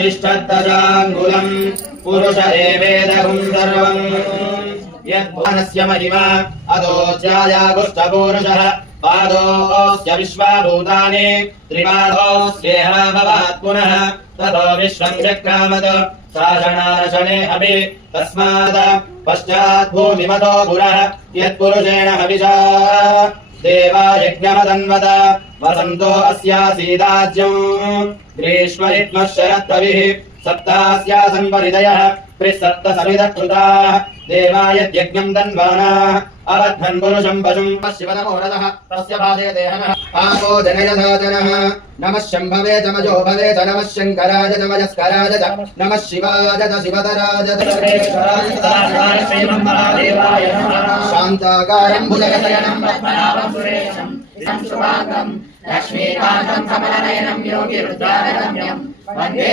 उपरिष्ठदशाङ्गुलम् पुरुष एवेदगुं सर्वम् यद्भुवनस्य महिमा अदोऽध्यायागुष्ठपूरुषः पादोऽस्य विश्वाभूतानि त्रिपादोऽस्येह भवात् पुनः ततो विश्वं चक्रामत् शासनार्चने अपि तस्मात् पश्चात् भूमिमतो पुरः यत्पुरुषेण हविषा देवा यज्ञमदन्वत वसन्तो अस्यासीदाज्यम् ग्रीष्मरित्मः शरत्कविः सप्तास्यासन् परिदयः त्रिसप्तसमिदकृताः देवा यद्यज्ञम् दन्वानाः अबध्वन् पुरुषम् पशुम् शिवनमोरदः तस्य पादे देहनः पापो जनयधा जनः नमः शम्भवे च मजो भवे च नमः शङ्कराय च मजस्कराय च नमः शिवाय च शिवतराय च शान्ताकारम् भुजगशयनम् पद्मनाभम् सुरेशम् शुभाङ्गम् लक्ष्मीकान्तम् कमलनयनम् योगिरुद्रारम्यम् वन्दे